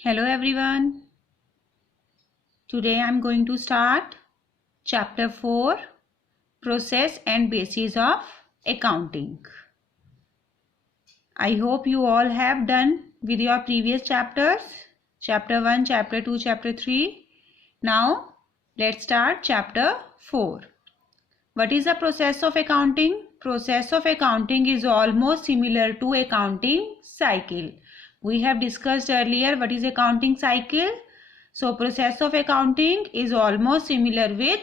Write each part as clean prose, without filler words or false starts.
Hello everyone. Today I am going to start chapter 4, Process and Basis of Accounting. I hope you all have done with your previous chapters, chapter 1, chapter 2, chapter 3. Now let's start chapter 4. What is the process of accounting? Process of accounting is almost similar to accounting cycle. We have discussed earlier what is accounting cycle. So process of accounting is almost similar with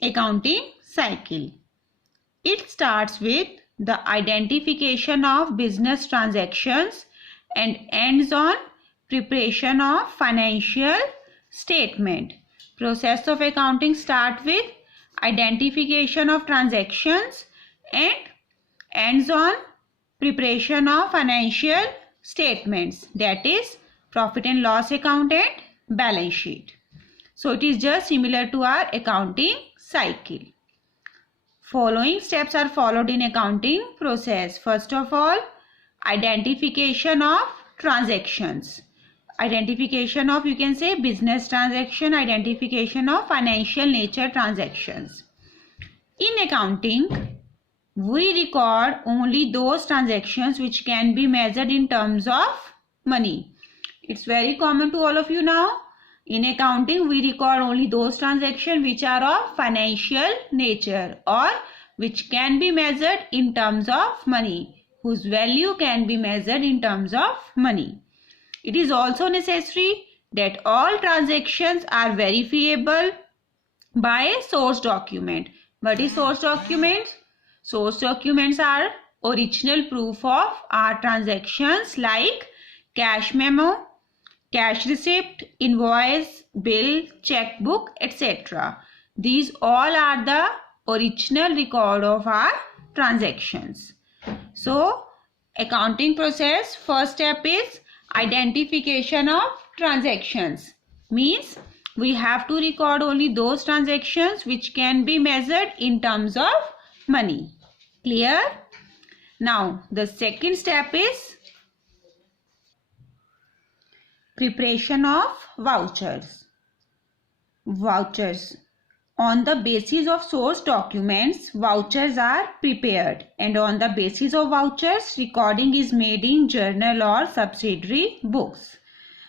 accounting cycle. It starts with the identification of business transactions and ends on preparation of financial statement. Process of accounting start with identification of transactions and ends on preparation of financial statements, that is profit and loss account and balance sheet. So it is just similar to our accounting cycle. Following steps are followed in accounting process. First of all, identification of transactions. Identification of, you can say, business transaction, identification of financial nature transactions. In accounting, we record only those transactions which can be measured in terms of money. It's very common to all of you now. In accounting, we record only those transactions which are of financial nature or which can be measured in terms of money, whose value can be measured in terms of money. It is also necessary that all transactions are verifiable by a source document. What is source document? Source documents are original proof of our transactions like cash memo, cash receipt, invoice, bill, checkbook, etc. These all are the original record of our transactions. So, accounting process, first step is identification of transactions. Means we have to record only those transactions which can be measured in terms of money. Clear? Now, the second step is preparation of vouchers. Vouchers. On the basis of source documents, vouchers are prepared, and on the basis of vouchers, recording is made in journal or subsidiary books.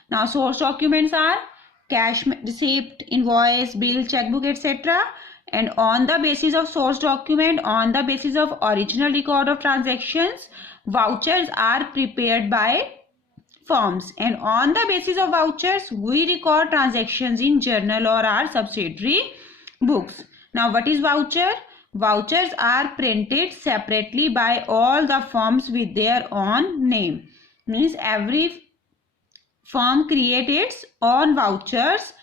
Now, source documents are cash receipt, invoice, bill, checkbook, etc. And on the basis of source document, on the basis of original record of transactions, vouchers are prepared by firms, and on the basis of vouchers we record transactions in journal or our subsidiary books. Now what is voucher? Vouchers are printed separately by all the firms with their own name. Means every firm creates its own vouchers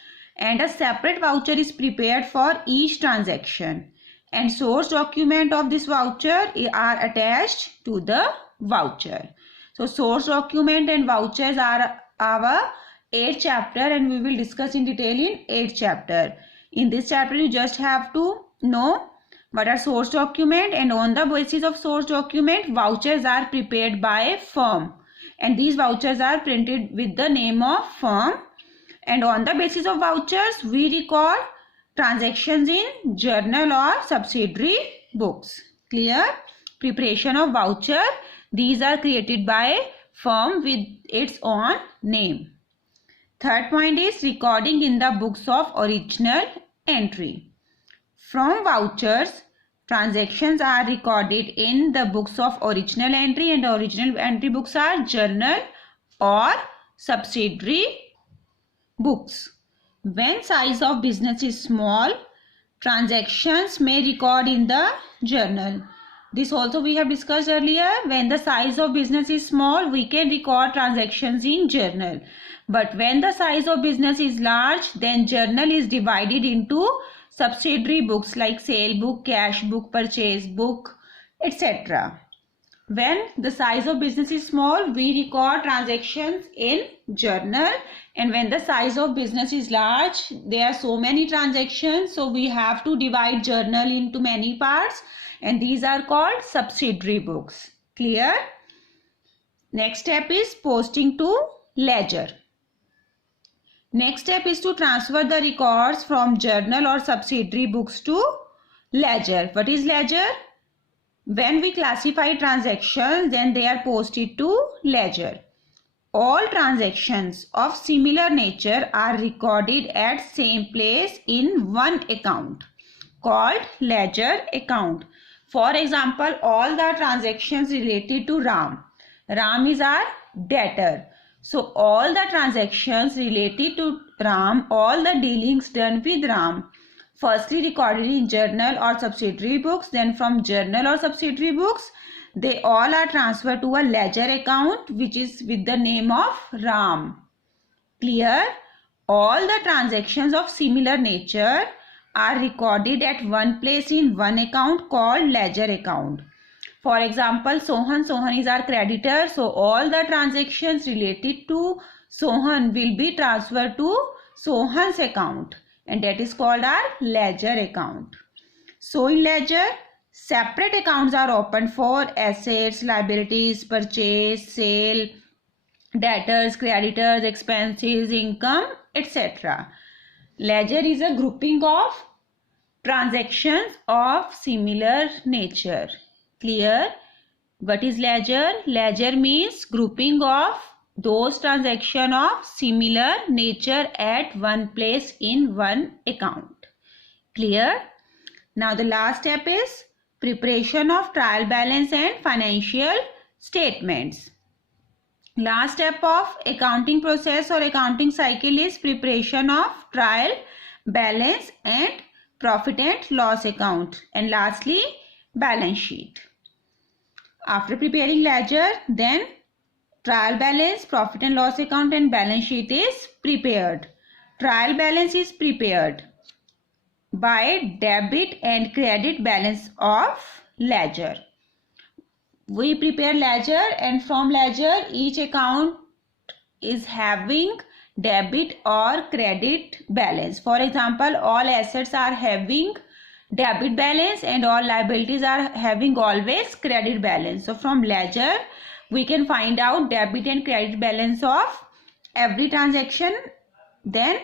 and a separate voucher is prepared for each transaction, and source document of this voucher are attached to the voucher. So source document and vouchers are our 8th chapter, and we will discuss in detail in 8th chapter. In this chapter you just have to know what are source document, and on the basis of source document vouchers are prepared by a firm, and these vouchers are printed with the name of firm, and on the basis of vouchers we record transactions in journal or subsidiary books. Clear? Preparation of voucher. These are created by firm with its own name. Third point is recording in the books of original entry. From vouchers, transactions are recorded in the books of original entry, and original entry books are journal or subsidiary books. When size of business is small, transactions may record in the journal. This also we have discussed earlier. When the size of business is small, we can record transactions in journal. But when the size of business is large, then journal is divided into subsidiary books like sale book, cash book, purchase book, etc. When the size of business is small, we record transactions in journal, and when the size of business is large, there are so many transactions, so we have to divide journal into many parts, and these are called subsidiary books. Clear? Next step is posting to ledger. Next step is to transfer the records from journal or subsidiary books to ledger. What is ledger? When we classify transactions, then they are posted to ledger. All transactions of similar nature are recorded at same place in one account called ledger account. For example, all the transactions related to Ram. Ram is our debtor. So all the transactions related to Ram, all the dealings done with Ram, firstly recorded in journal or subsidiary books, then from journal or subsidiary books, they all are transferred to a ledger account which is with the name of Ram. Clear? All the transactions of similar nature are recorded at one place in one account called ledger account. For example, Sohan is our creditor. So all the transactions related to Sohan will be transferred to Sohan's account, and that is called our ledger account. So in ledger, separate accounts are opened for assets, liabilities, purchase, sale, debtors, creditors, expenses, income, etc. Ledger is a grouping of transactions of similar nature. Clear? What is ledger? Ledger means grouping of those transactions of similar nature at one place in one account. Clear? Now the last step is preparation of trial balance and financial statements. Last step of accounting process or accounting cycle is preparation of trial balance and profit and loss account, and lastly balance sheet. After preparing ledger, then trial balance, profit and loss account and balance sheet is prepared. Trial balance is prepared by debit and credit balance of ledger. We prepare ledger, and from ledger each account is having debit or credit balance. For example, all assets are having debit balance and all liabilities are having always credit balance. So from ledger we can find out debit and credit balance of every transaction. Then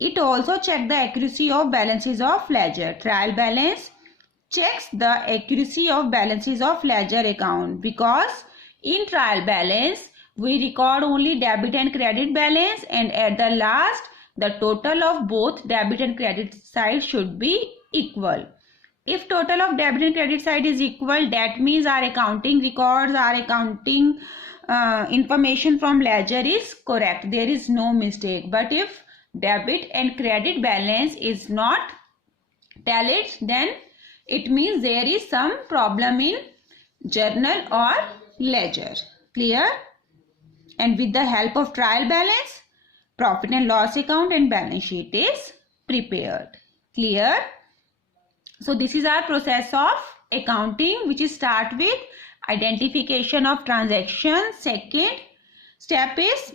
it also checks the accuracy of balances of ledger. Trial balance checks the accuracy of balances of ledger account, because in trial balance we record only debit and credit balance, and at the last the total of both debit and credit side should be equal. If total of debit and credit side is equal, that means our accounting records, our accounting information from ledger is correct. There is no mistake. But if debit and credit balance is not tallied, then it means there is some problem in journal or ledger. Clear? And with the help of trial balance, profit and loss account and balance sheet is prepared. Clear? So this is our process of accounting, which is start with identification of transactions. Second step is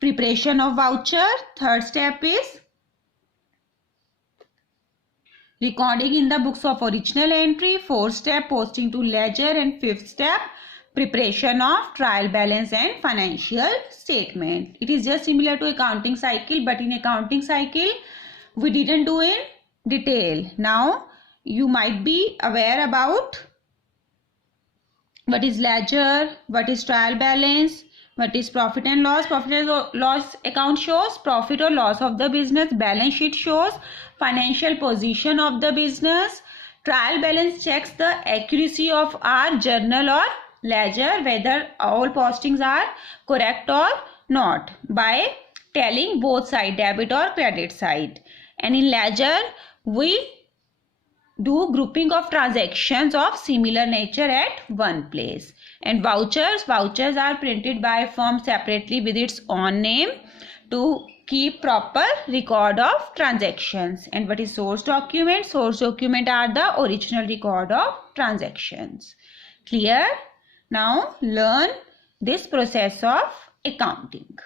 preparation of voucher. Third step is recording in the books of original entry. Fourth step, posting to ledger. And fifth step, preparation of trial balance and financial statement. It is just similar to accounting cycle, but in accounting cycle we didn't do in detail. Now you might be aware about what is ledger, what is trial balance, what is profit and loss. Profit and loss account shows profit or loss of the business. Balance sheet shows financial position of the business. Trial balance checks the accuracy of our journal or ledger, whether all postings are correct or not, by telling both side, debit or credit side. And in ledger we do grouping of transactions of similar nature at one place. And vouchers are printed by firm separately with its own name to keep proper record of transactions. And what is source document? Source document are the original record of transactions. Clear? Now learn this process of accounting.